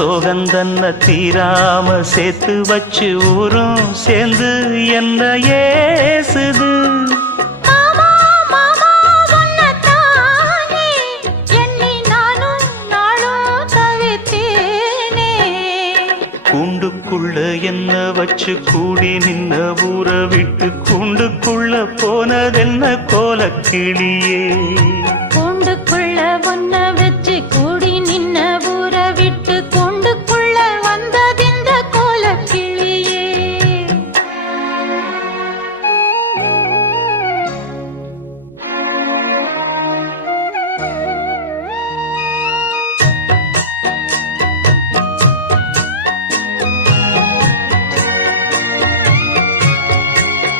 சோகந்தன்ன தீராம சேர்த்து வச்சு ஊரும் சேர்ந்து என்ன ஏசுது. கூண்டுக்குள்ள என்ன வச்சு கூடி நின்ன ஊற விட்டு கூண்டுக்குள்ள போனதென்ன கோலக்கிளியே.